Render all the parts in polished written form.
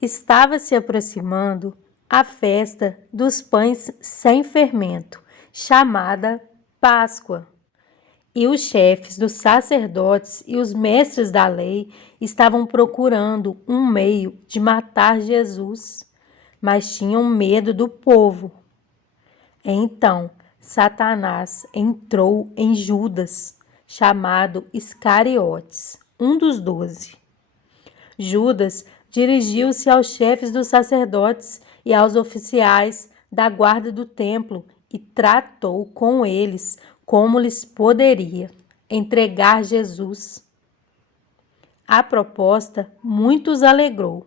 Estava se aproximando a festa dos pães sem fermento, chamada Páscoa. E os chefes dos sacerdotes e os mestres da lei estavam procurando um meio de matar Jesus, mas tinham medo do povo. Então, Satanás entrou em Judas, chamado Iscariotes, um dos 12. Judas dirigiu-se aos chefes dos sacerdotes e aos oficiais da guarda do templo e tratou com eles como lhes poderia entregar Jesus. A proposta muitos alegrou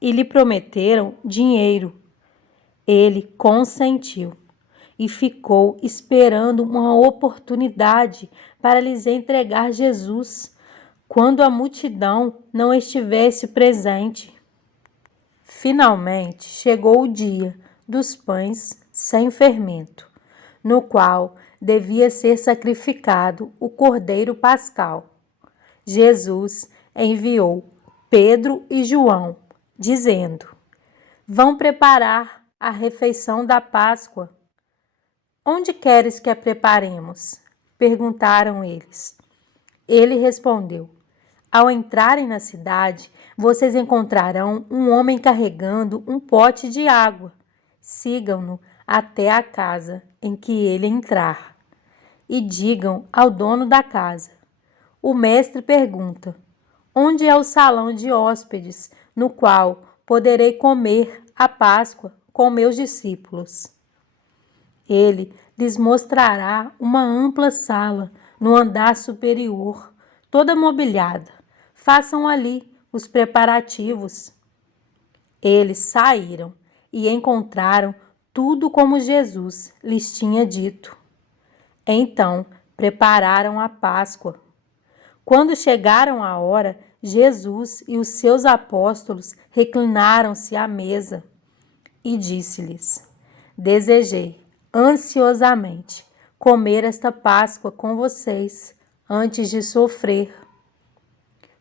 e lhe prometeram dinheiro. Ele consentiu e ficou esperando uma oportunidade para lhes entregar Jesus quando a multidão não estivesse presente. Finalmente chegou o dia dos pães sem fermento, no qual devia ser sacrificado o cordeiro pascal. Jesus enviou Pedro e João, dizendo: Vão preparar a refeição da Páscoa. Onde queres que a preparemos? Perguntaram eles. Ele respondeu: Ao entrarem na cidade, vocês encontrarão um homem carregando um pote de água. Sigam-no até a casa em que ele entrar. E digam ao dono da casa: O mestre pergunta: Onde é o salão de hóspedes, no qual poderei comer a Páscoa com meus discípulos? Ele lhes mostrará uma ampla sala no andar superior, toda mobiliada. Façam ali os preparativos. Eles saíram e encontraram tudo como Jesus lhes tinha dito. Então prepararam a Páscoa. Quando chegaram a hora, Jesus e os seus apóstolos reclinaram-se à mesa e disse-lhes: Desejei ansiosamente comer esta Páscoa com vocês antes de sofrer.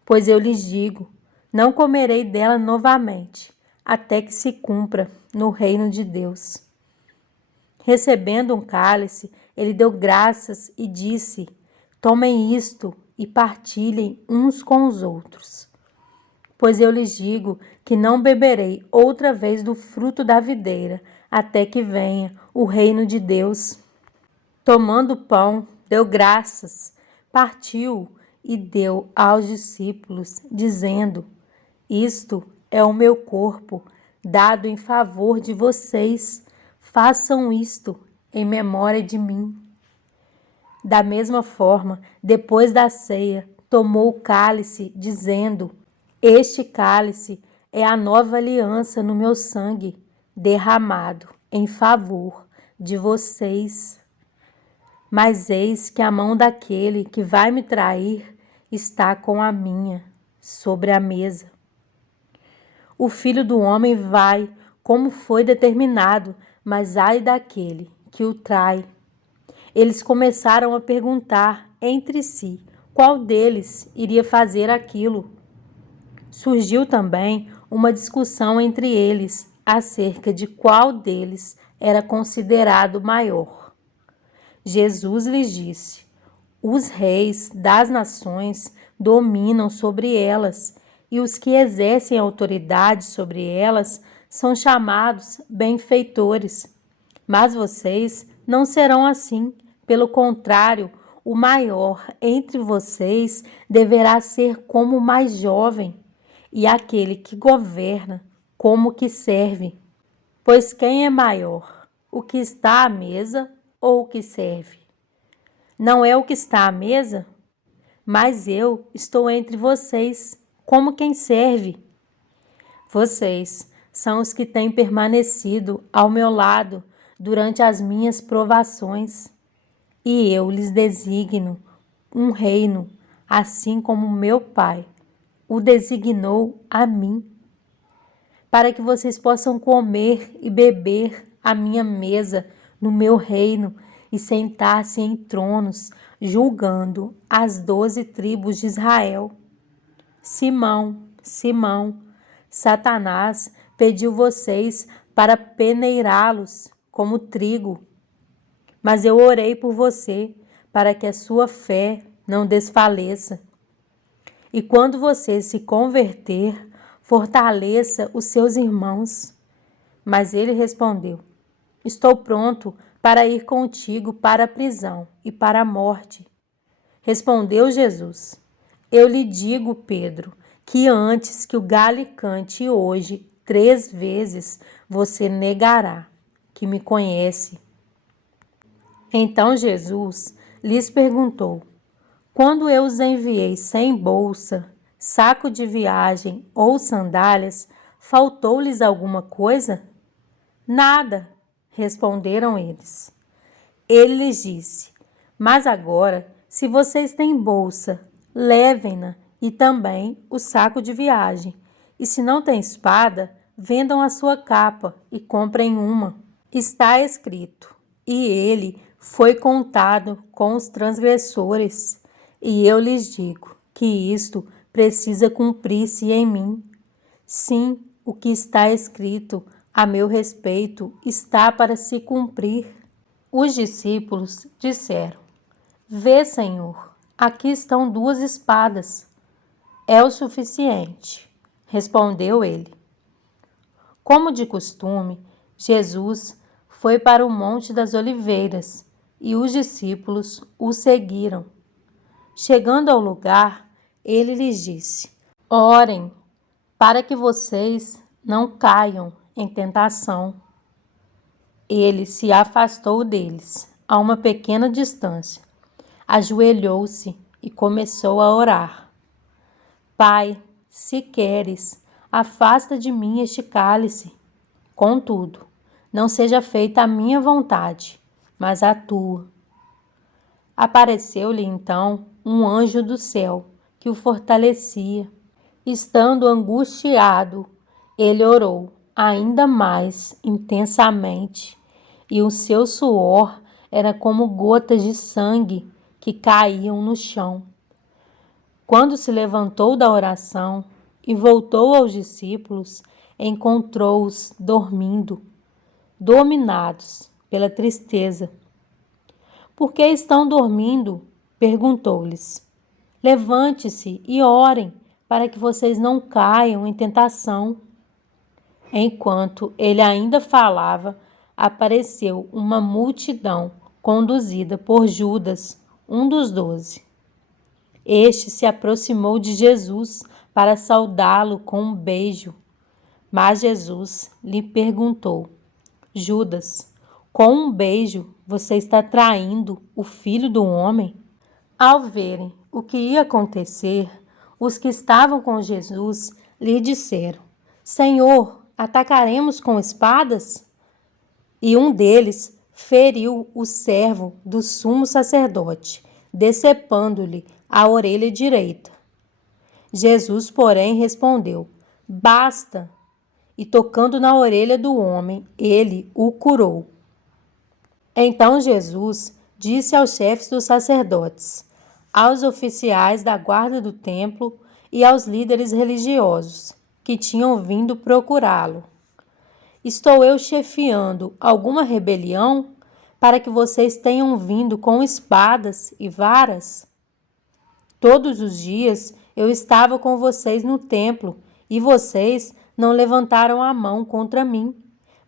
Pois eu lhes digo, não comerei dela novamente, até que se cumpra no reino de Deus. Recebendo um cálice, ele deu graças e disse: Tomem isto e partilhem uns com os outros. Pois eu lhes digo que não beberei outra vez do fruto da videira, até que venha o reino de Deus. Tomando o pão, deu graças, partiu e deu aos discípulos, dizendo: Isto é o meu corpo, dado em favor de vocês. Façam isto em memória de mim. Da mesma forma, depois da ceia, tomou o cálice, dizendo: Este cálice é a nova aliança no meu sangue, derramado em favor de vocês. Mas eis que a mão daquele que vai me trair está com a minha sobre a mesa. O Filho do Homem vai, como foi determinado, mas ai daquele que o trai. Eles começaram a perguntar entre si qual deles iria fazer aquilo. Surgiu também uma discussão entre eles acerca de qual deles era considerado maior. Jesus lhes disse: Os reis das nações dominam sobre elas, e os que exercem autoridade sobre elas são chamados benfeitores. Mas vocês não serão assim. Pelo contrário, o maior entre vocês deverá ser como o mais jovem, e aquele que governa como o que serve. Pois quem é maior, o que está à mesa ou o que serve? Não é o que está à mesa? Mas eu estou entre vocês, como quem serve. Vocês são os que têm permanecido ao meu lado durante as minhas provações, e eu lhes designo um reino, assim como meu Pai o designou a mim, para que vocês possam comer e beber à minha mesa no meu reino e sentar-se em tronos, julgando as 12 tribos de Israel. Simão, Simão, Satanás pediu vocês para peneirá-los como trigo, mas eu orei por você para que a sua fé não desfaleça. E quando você se converter, fortaleça os seus irmãos. Mas ele respondeu: Estou pronto para ir contigo para a prisão e para a morte. Respondeu Jesus: Eu lhe digo, Pedro, que antes que o galho cante hoje, 3 vezes você negará que me conhece. Então Jesus lhes perguntou: Quando eu os enviei sem bolsa, saco de viagem ou sandálias, faltou-lhes alguma coisa? Nada, responderam eles. Ele lhes disse: Mas agora, se vocês têm bolsa, levem-na e também o saco de viagem. E se não têm espada, vendam a sua capa e comprem uma. Está escrito: E ele foi contado com os transgressores. E eu lhes digo que isto precisa cumprir-se em mim. Sim, o que está escrito a meu respeito está para se cumprir. Os discípulos disseram: Vê, Senhor, aqui estão 2 espadas. É o suficiente, respondeu ele. Como de costume, Jesus foi para o Monte das Oliveiras e os discípulos o seguiram. Chegando ao lugar, ele lhes disse: Orem para que vocês não caiam em tentação. Ele se afastou deles a uma pequena distância, ajoelhou-se e começou a orar. Pai, se queres, afasta de mim este cálice. Contudo, não seja feita a minha vontade, mas a tua. Apareceu-lhe então um anjo do céu que o fortalecia. Estando angustiado, ele orou ainda mais intensamente, e o seu suor era como gotas de sangue que caíam no chão. Quando se levantou da oração e voltou aos discípulos, encontrou-os dormindo, dominados pela tristeza. Por que estão dormindo? Perguntou-lhes. Levante-se e orem, para que vocês não caiam em tentação. Enquanto ele ainda falava, apareceu uma multidão conduzida por Judas, um dos 12. Este se aproximou de Jesus para saudá-lo com um beijo. Mas Jesus lhe perguntou: Judas, com um beijo você está traindo o Filho do Homem? Ao verem o que ia acontecer, os que estavam com Jesus lhe disseram: Senhor, atacaremos com espadas? E um deles feriu o servo do sumo sacerdote, decepando-lhe a orelha direita. Jesus, porém, respondeu: Basta! E tocando na orelha do homem, ele o curou. Então Jesus disse aos chefes dos sacerdotes, aos oficiais da guarda do templo e aos líderes religiosos que tinham vindo procurá-lo: Estou eu chefiando alguma rebelião para que vocês tenham vindo com espadas e varas? Todos os dias eu estava com vocês no templo e vocês não levantaram a mão contra mim.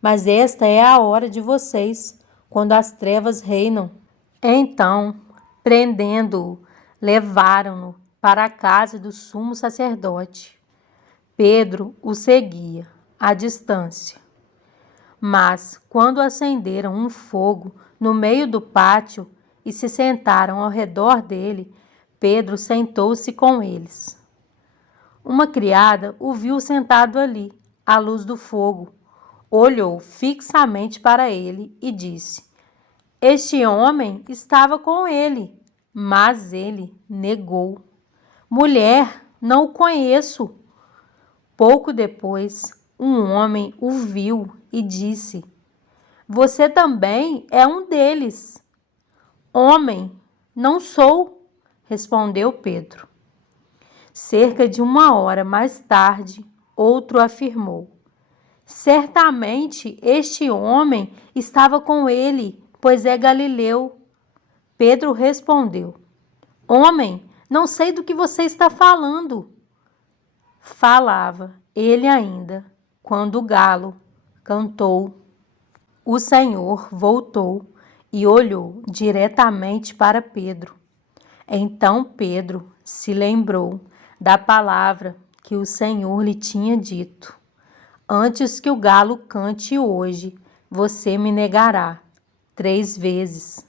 Mas esta é a hora de vocês, quando as trevas reinam. Então, prendendo-o, levaram-no para a casa do sumo sacerdote. Pedro o seguia, à distância. Mas, quando acenderam um fogo no meio do pátio e se sentaram ao redor dele, Pedro sentou-se com eles. Uma criada o viu sentado ali, à luz do fogo. Olhou fixamente para ele e disse: Este homem estava com ele. Mas ele negou. Mulher, não o conheço. Pouco depois, um homem o viu e disse: Você também é um deles. Homem, não sou, respondeu Pedro. Cerca de 1 hora mais tarde, Outro afirmou: certamente este homem estava com ele, pois é galileu. Pedro respondeu: homem, não sei do que você está falando. Falava ele ainda, quando o galo cantou. O Senhor voltou e olhou diretamente para Pedro. Então Pedro se lembrou da palavra que o Senhor lhe tinha dito: antes que o galo cante hoje, você me negará 3 vezes.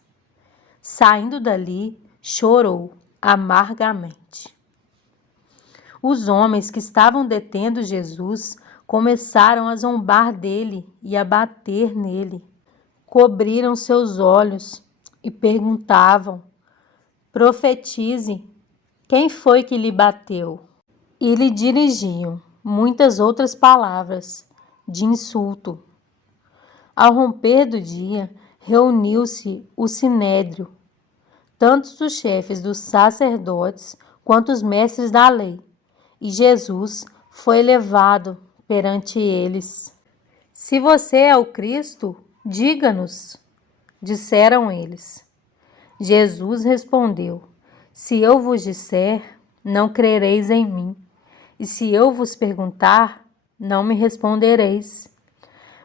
Saindo dali, chorou amargamente. Os homens que estavam detendo Jesus começaram a zombar dele e a bater nele. Cobriram seus olhos e perguntavam: profetize, quem foi que lhe bateu? E lhe dirigiam muitas outras palavras de insulto. Ao romper do dia, reuniu-se o sinédrio, tanto os chefes dos sacerdotes quanto os mestres da lei, e Jesus foi levado perante eles. Se você é o Cristo, diga-nos, disseram eles. Jesus respondeu: se eu vos disser, não crereis em mim, e se eu vos perguntar, não me respondereis.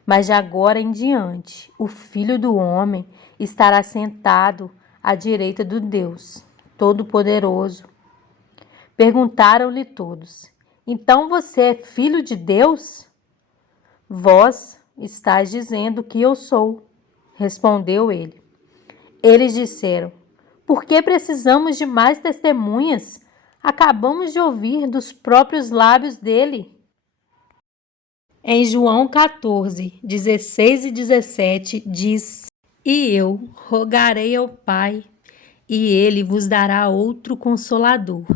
Mas de agora em diante, o Filho do Homem estará sentado à direita do Deus Todo-Poderoso. Perguntaram-lhe todos: então você é filho de Deus? Vós estáis dizendo que eu sou, respondeu ele. Eles disseram: por que precisamos de mais testemunhas? Acabamos de ouvir dos próprios lábios dele. Em João 14, 16 e 17 diz: e eu rogarei ao Pai, e ele vos dará outro consolador,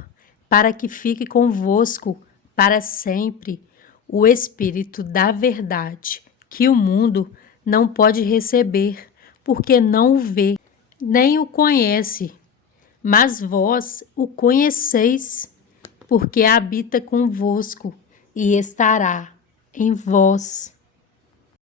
para que fique convosco para sempre, o Espírito da verdade, que o mundo não pode receber, porque não o vê, nem o conhece. Mas vós o conheceis, porque habita convosco e estará em vós.